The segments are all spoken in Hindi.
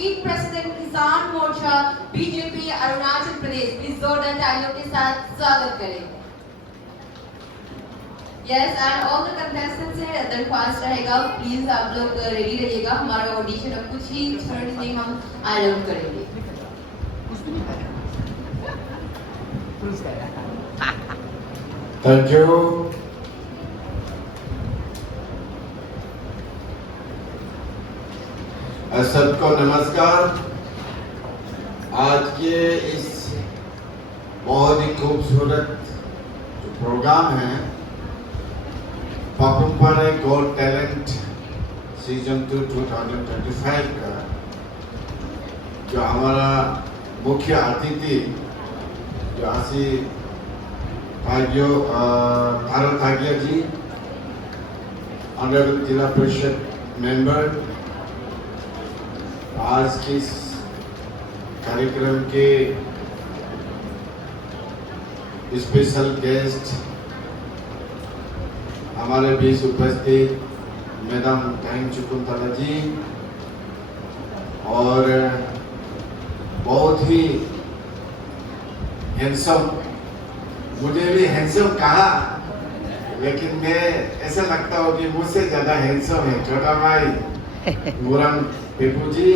लीग प्रेसिडेंट किसान मोर्चा बीजेपी अरुणाचल प्रदेश, प्लीज जोरदार तालियों के साथ स्वागत करें। Yes, and all the contestants है, दरख्वास्त रहेगा, प्लीज आप लोग रेडी रहिएगा। हमारा ऑडिशन अब कुछ ही क्षण में हम आरंभ करेंगे। Thank you. सबको नमस्कार। आज के इस बहुत ही खूबसूरत जो प्रोग्राम है पापुमपारे गॉट टैलेंट सीजन 2 2025 का, जो हमारा मुख्य अतिथि जो आसी भारत आज्ञा जी, ऑनरेबल जिला परिषद मेंबर, आज के इस कार्यक्रम के स्पेशल गेस्ट हमारे बीच उपस्थित मैडम टाइम चुकुंतला जी, और बहुत ही हैंडसम, मुझे भी हैंडसम कहा, लेकिन मैं ऐसा लगता हूँ कि मुझसे ज्यादा हैंडसम है छोटा भाई मुरंग पेपू जी,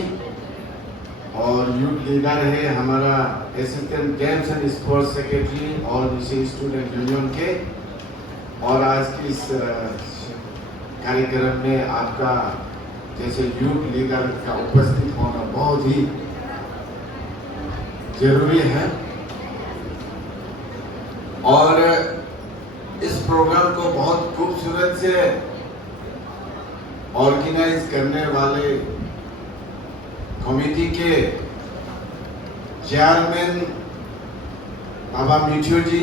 और यूथ लीडर है हमारा assistant games and sports secretary और दूसरी स्टूडेंट यूनियन के। और आज की इस कार्यक्रम में आपका जैसे यूथ लीडर का उपस्थित होना बहुत ही जरूरी है। और इस प्रोग्राम को बहुत खूबसूरत से ऑर्गेनाइज करने वाले कमेटी के चेयरमैन बाबा मिठू जी,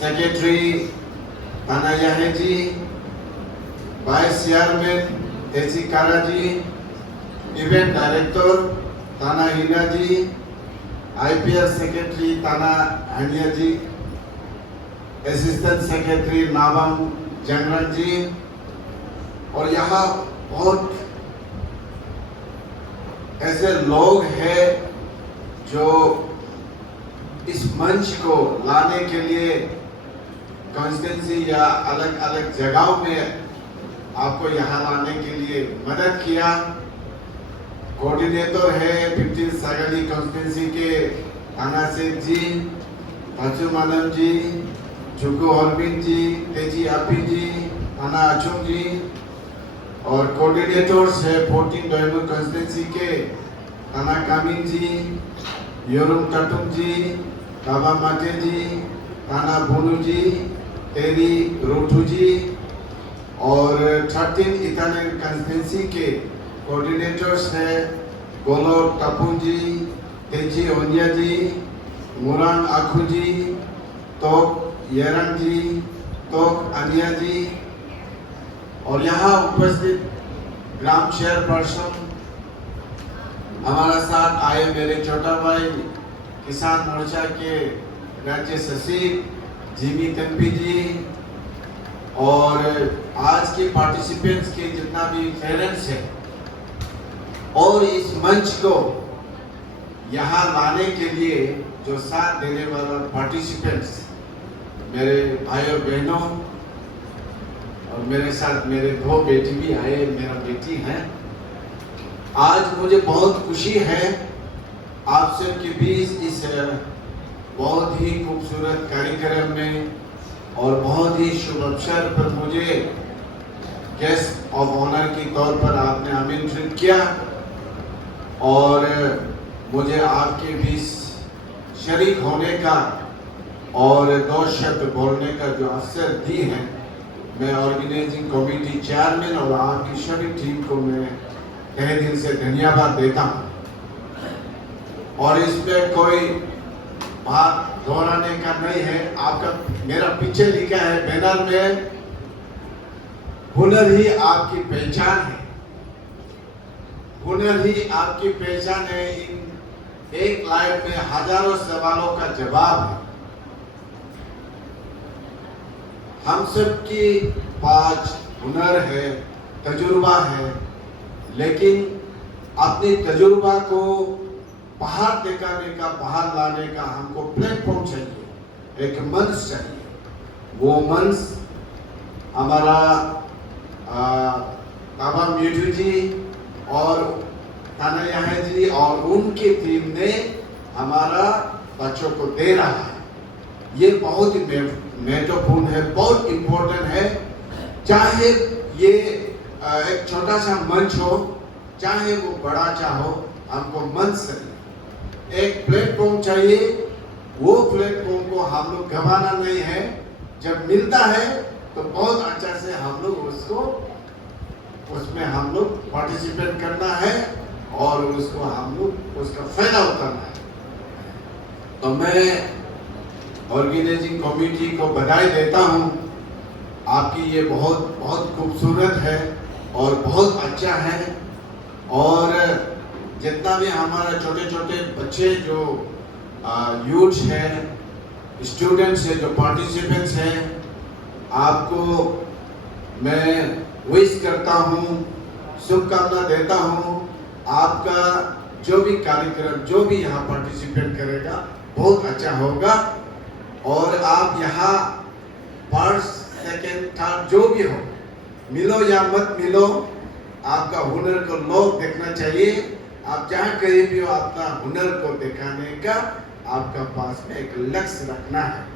सेक्रेटरी तानायाहे जी, वाइस चेयरमैन एसी कारा जी, इवेंट डायरेक्टर ताना हिना जी, आईपीएल सेक्रेटरी ताना हनिया जी, असिस्टेंट सेक्रेटरी नावम जंगरन जी, और यहाँ बहुत ऐसे लोग हैं जो इस मंच को लाने के लिए कॉन्स्टिट्यूंसी या अलग अलग जगहों में आपको यहाँ लाने के लिए मदद किया। कोऑर्डिनेटर है 15 सागली कॉन्स्टिट्यूंसी के ताना सेठ जी, पाचू मानम जी, जुको हरबिन जी, तेजी आपी जी, ताना अचुंग जी, और कोऑर्डिनेटर्स है 14 डायमंड कॉन्स्टिट्यूंसी के ताना कामिन जी, योरुम टटुम जी, बाबा माटे जी, ताना बोनू जी, तेरी रोठू जी, और 13 इटालियन कॉन्स्टिट्यूंसी के कोऑर्डिनेटर्स है गोलो टपुन जी, तेजी ओनिया जी, मुरान आखू जी, तोक येरंग जी, तोक अनिया जी, और यहाँ उपस्थित ग्राम चेयरपर्सन हमारा साथ आए मेरे छोटा भाई किसान मोर्चा के राज्य सचिव जिमी तंपी जी, और आज के पार्टिसिपेंट्स के जितना भी पेरेंट्स है, और इस मंच को यहाँ लाने के लिए जो साथ देने वाला पार्टिसिपेंट्स मेरे भाई और बहनों, और मेरे साथ मेरे 2 बेटी भी आए, मेरा बेटी है। आज मुझे बहुत खुशी है आप सबके बीच इस बहुत ही खूबसूरत कार्यक्रम में और बहुत ही शुभ अवसर पर मुझे गेस्ट ऑफ ऑनर के तौर पर आपने आमंत्रित किया, और मुझे आपके बीच शरीक होने का और 2 शब्द बोलने का जो अवसर दी है, मैं ऑर्गेनाइजिंग कमेटी चेयरमैन और आपकी सभी टीम को मैं तहे दिल से धन्यवाद देता हूँ। और इसमें कोई बात दोहराने का नहीं है। आपका मेरा पीछे लिखा है बैनर में, हुनर ही आपकी पहचान है, हुनर ही आपकी पहचान है। इन एक लाइन में हजारों सवालों का जवाब है। हम सब की पास हुनर है, तजुर्बा है, लेकिन अपनी तजुर्बा को बाहर दिखाने का, बाहर लाने का हमको प्लेटफॉर्म चाहिए, एक मंच चाहिए। वो मंच हमारा बाबा म्यूटू जी और ताना याहे जी और उनकी टीम ने हमारा बच्चों को दे रहा है। ये बहुत ही महत्वपूर्ण है, बहुत इम्पोर्टेंट है। चाहे ये एक छोटा सा मंच हो, चाहे वो बड़ा चाहो, हमको मंच चाहिए, एक प्लेटफॉर्म चाहिए। वो प्लेटफॉर्म को हम लोग गंवाना नहीं है। जब मिलता है तो बहुत अच्छा से हम लोग उसमें हम लोग पार्टिसिपेट करना है और उसको हम लोग उसका फायदा उठाना है। तो मैं ऑर्गेनाइजिंग कमेटी को बधाई देता हूँ। आपकी ये बहुत बहुत खूबसूरत है और बहुत अच्छा है। और जितना भी हमारे छोटे छोटे बच्चे जो यूथ हैं, स्टूडेंट्स हैं, जो पार्टिसिपेंट्स हैं, आपको मैं विश करता हूँ, शुभकामना देता हूँ। आपका जो भी कार्यक्रम, जो भी यहाँ पार्टिसिपेट करेगा, बहुत अच्छा होगा। और आप यहाँ फर्स्ट, सेकंड, थर्ड जो भी हो, मिलो या मत मिलो, आपका हुनर को लोग देखना चाहिए। आप जहाँ कहीं भी हो, अपना हुनर को दिखाने का आपका पास में एक लक्ष्य रखना है।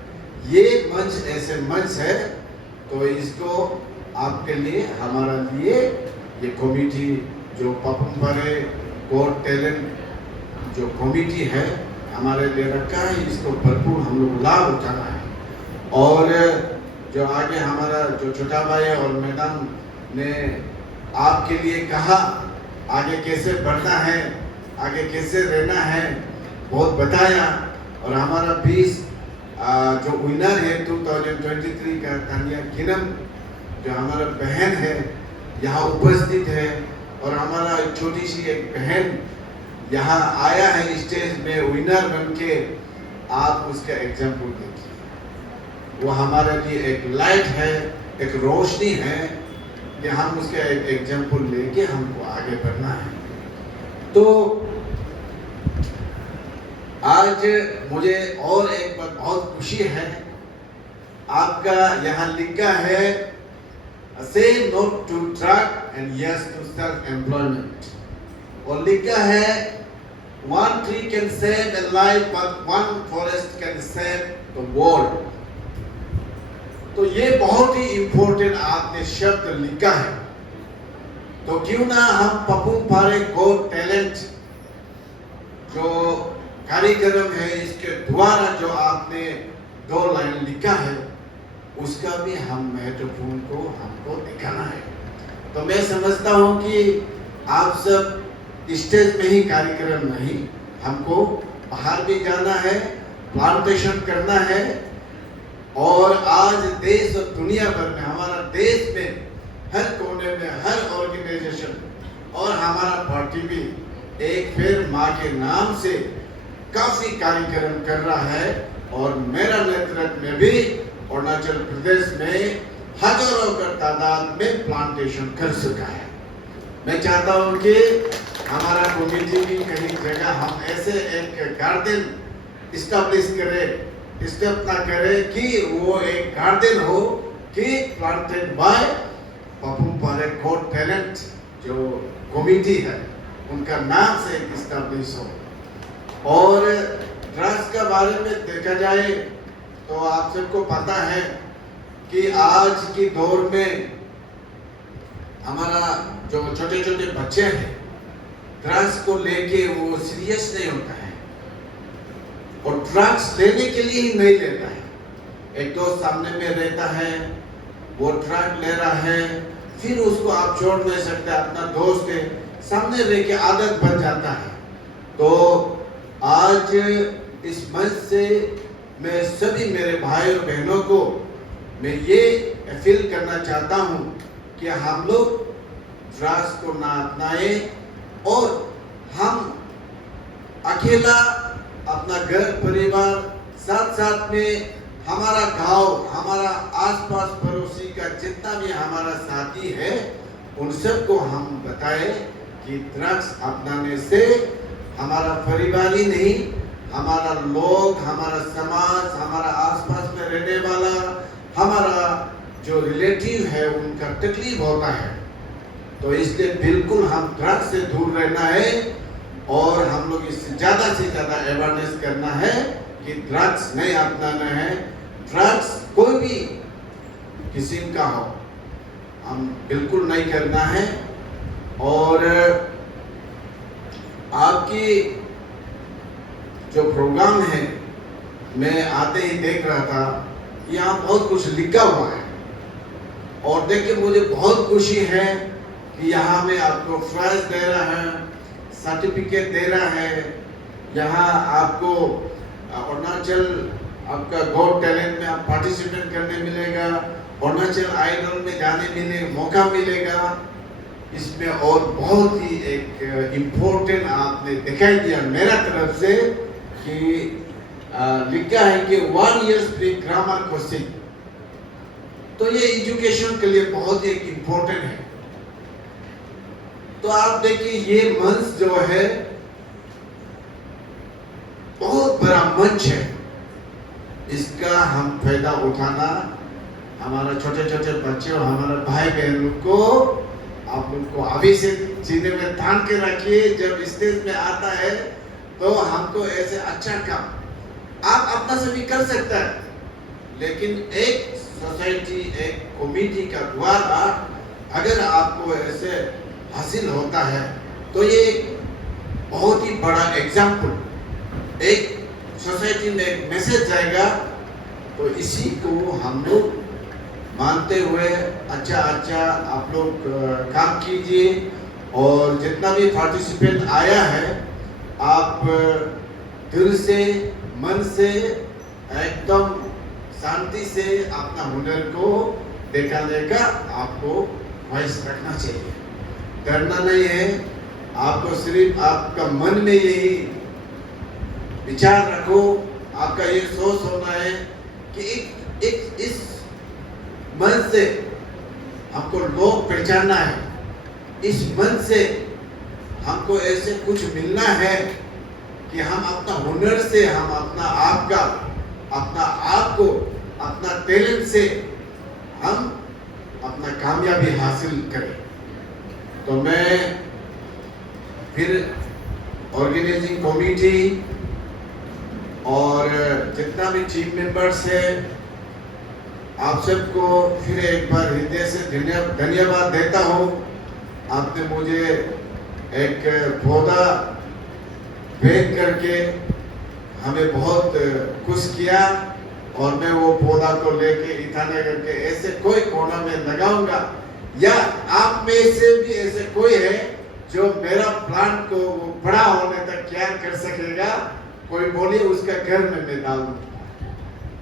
ये मंच ऐसे मंच है, तो इसको आपके लिए, हमारा लिए ये कमेटी जो पपुमपारे गॉट टैलेंट जो कमेटी है हमारे लिए रखा है, इसको भरपूर हम लोग लाभ उठाना है। और जो आगे हमारा जो छोटा भाई और मैडम ने आपके लिए कहा, आगे कैसे बढ़ना है, आगे कैसे रहना है, बहुत बताया। और हमारा 20 जो विनर है 2023 का तानिया किनम, जो हमारा बहन है, यहाँ उपस्थित है। और हमारा छोटी सी एक बहन यहाँ आया है स्टेज में विनर बनके। आप उसका एग्जाम्पल देखिए, वो हमारे लिए एक लाइट है, एक रोशनी है कि हम उसका एक एग्जाम्पल लेके हमको आगे बढ़ना है। तो आज मुझे और एक बात बहुत खुशी है, आपका यहाँ लिखा है say no to drug and yes to self employment, और लिखा है one tree can save a life but one forest can save the world। तो ये बहुत ही इंपॉर्टेंट आपने शब्द लिखा है। तो क्यों ना हम पपुमपारे गॉट टैलेंट जो कार्यक्रम है, इसके द्वारा जो आपने 2 लाइन लिखा है, उसका भी हम महत्वपूर्ण को हमको दिखाना है। तो मैं समझता हूँ कि आप सब स्टेज में ही कार्यक्रम नहीं, हमको बाहर भी जाना है, प्लांटेशन करना है। और आज देश और दुनिया भर में, हमारा देश में हर कोने में, हर ऑर्गेनाइजेशन और हमारा पार्टी भी एक फिर माँ के नाम से काफी कार्यक्रम कर रहा है। और मेरा नेतृत्व में भी अरुणाचल प्रदेश में हजारों का तादाद में प्लांटेशन कर सका है। मैं चाहता हूँ कि हमारा कमेटी भी कहीं जगह हम ऐसे एक गार्डन इस्टेब्लिश करें, स्थापना करें कि वो एक गार्डन हो कि planted by Papum Pare got talent जो कमेटी है, उनका नाम से एक इस्टेब्लिश हो। और ड्रग्स के बारे में देखा जाए तो आप सबको पता है कि आज की दौर में हमारा जो छोटे छोटे बच्चे हैं, ड्रग्स को लेके वो सीरियस नहीं होता है और ड्रग्स लेने के लिए ही नहीं लेता है। एक दोस्त सामने में रहता है, वो ड्रग ले रहा है, फिर उसको आप छोड़ नहीं सकते, अपना दोस्त है, सामने रह के आदत बन जाता है। तो आज इस मंच से मैं सभी मेरे भाई और बहनों को मैं ये अपील करना चाहता हूँ कि हम लोग ड्रग्स को ना अपनाएं और हम अकेला अपना घर परिवार साथ साथ में हमारा गांव, हमारा आसपास पड़ोसी का जितना भी हमारा साथी है, उन सबको हम बताएं कि ड्रग्स अपनाने से हमारा परिवार ही नहीं, हमारा लोग, हमारा समाज, हमारा आसपास में रहने वाला, हमारा जो रिलेटिव है उनका तकलीफ होता है। तो इसलिए बिल्कुल हम ड्रग्स से दूर रहना है और हम लोग इससे ज़्यादा से ज़्यादा अवेयरनेस करना है कि ड्रग्स नहीं अपनाना है। ड्रग्स कोई भी किस्म का हो हम बिल्कुल नहीं करना है। और आपकी जो प्रोग्राम है, मैं आते ही देख रहा था, यहाँ बहुत कुछ लिखा हुआ है और देख के मुझे बहुत खुशी है कि यहाँ में आपको प्राइज दे रहा है, सर्टिफिकेट दे रहा है। यहाँ आपको अरुणाचल आपका गॉट टैलेंट में आप पार्टिसिपेट करने मिलेगा, अरुणाचल आइडल में जाने मौका मिलेगा। इसमें और बहुत ही एक इम्पोर्टेंट आपने दिखाई दिया मेरा तरफ से कि लिखा है कि 1 year फ्री ग्रामर कोचिंग। तो ये एजुकेशन के लिए बहुत ही इम्पोर्टेंट है। तो आप देखिए ये मंच जो है बहुत बड़ा मंच है, इसका हम फायदा उठाना, हमारा छोटे छोटे बच्चे और हमारे भाई बहनों को आप लोग को अभी से सीने में तान के रखिए। जब स्टेज में आता है तो हमको ऐसे अच्छा काम आप अपना से भी कर सकता है, लेकिन एक सोसाइटी, एक कमेटी का द्वारा अगर आपको ऐसे हासिल होता है तो ये बहुत ही बड़ा एग्जाम्पल, एक सोसाइटी में एक मैसेज जाएगा। तो इसी को हम लोग मानते हुए अच्छा आप लोग काम कीजिए और जितना भी पार्टिसिपेंट आया है आप दिल से, मन से, एकदम शांति से अपना हुनर को दिखाने का आपको ख्वाहिश रखना चाहिए। डरना नहीं है, आपको सिर्फ आपका मन में यही विचार रखो, आपका ये सोच होना है कि एक इस मन से हमको लोग पहचानना है, इस मन से हमको ऐसे कुछ मिलना है कि हम अपना हुनर से, हम अपना आप को अपना टैलेंट से हम अपना कामयाबी हासिल करें। तो मैं फिर ऑर्गेनाइजिंग कमेटी और जितना भी टीम मेंबर्स है आप सबको फिर एक बार हृदय से धन्यवाद देता हूँ। आपने मुझे एक पौधा भेज करके हमें बहुत खुश किया और मैं वो पौधा को लेके ईटानगर के ऐसे कोई कोना में लगाऊंगा, या आप में से भी ऐसे कोई है जो मेरा प्लांट को वो बड़ा होने तक क्या कर सकेगा, कोई बोलिए उसका घर में मैं डालूं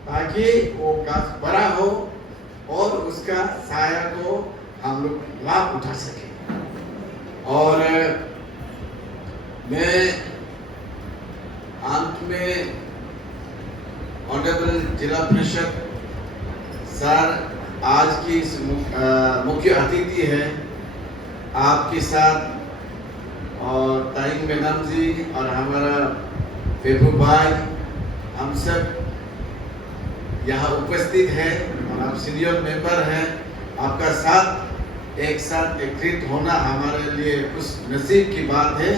ताकि वो गाछ बड़ा हो और उसका साया को हम लोग लाभ उठा सके। और मैं अंत में ऑनरेबल जिला परिषद सर आज की इस मुख्य अतिथि है आपके साथ, और ताइंग मैडम जी और हमारा फेबू भाई, हम सब यहाँ उपस्थित है और आप सीनियर मेंबर हैं। आपका साथ एक साथ एकत्रित होना हमारे लिए कुछ नसीब की बात है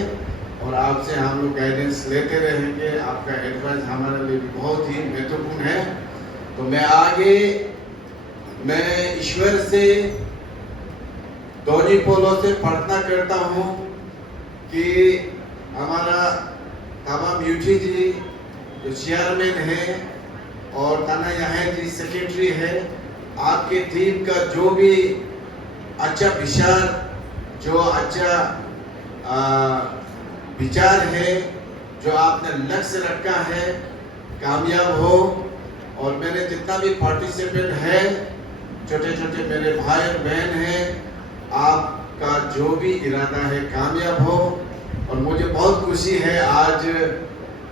और आपसे हम लोग गाइडेंस लेते रहेंगे। आपका एडवाइस हमारे लिए बहुत ही महत्वपूर्ण है। तो मैं ईश्वर से दोनी पोलो से प्रार्थना करता हूँ कि हमारा तमाम यूटी जी जो चेयरमैन है और ताना यहाँ जी सेक्रेटरी है, आपके टीम का जो भी अच्छा विचार, जो अच्छा विचार है, जो आपने लक्ष्य रखा है, कामयाब हो। और मेरे जितना भी पार्टिसिपेंट है, छोटे छोटे मेरे भाई और बहन हैं, आपका जो भी इरादा है कामयाब हो। और मुझे बहुत खुशी है आज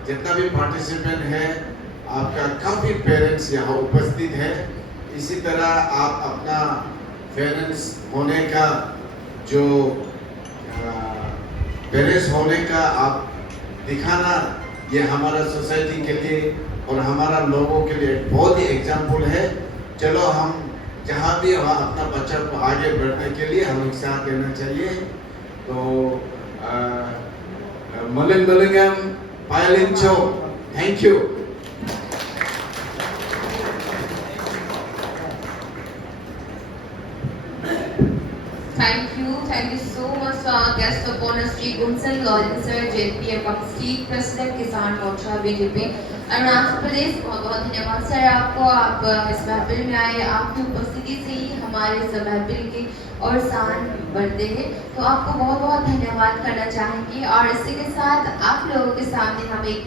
जितना भी पार्टिसिपेंट है आपका काफ़ी पेरेंट्स यहाँ उपस्थित है। इसी तरह आप अपना पेरेंट्स होने का जो पेरेंट्स होने का आप दिखाना, ये हमारा सोसाइटी के लिए और हमारा लोगों के लिए बहुत ही एग्जाम्पल है। चलो हम जहाँ भी वहाँ अपना बच्चा को आगे बढ़ने के लिए हम साथ देना चाहिए। तो Malung-malungam Violin Show, thank you. Thank you so much to our guest of honor, Sri Gunsan Lawrence Sir, JPM State President Kisan Morcha BJP Arunachal Pradesh. बहुत बहुत धन्यवाद सर आपको, आप इस महफिल में आए, आपकी उपस्थिति से ही हमारे इस महफिल की और शान बढ़ते हैं, तो आपको बहुत बहुत धन्यवाद करना चाहेंगे। और इसी के साथ आप लोगों के सामने हम एक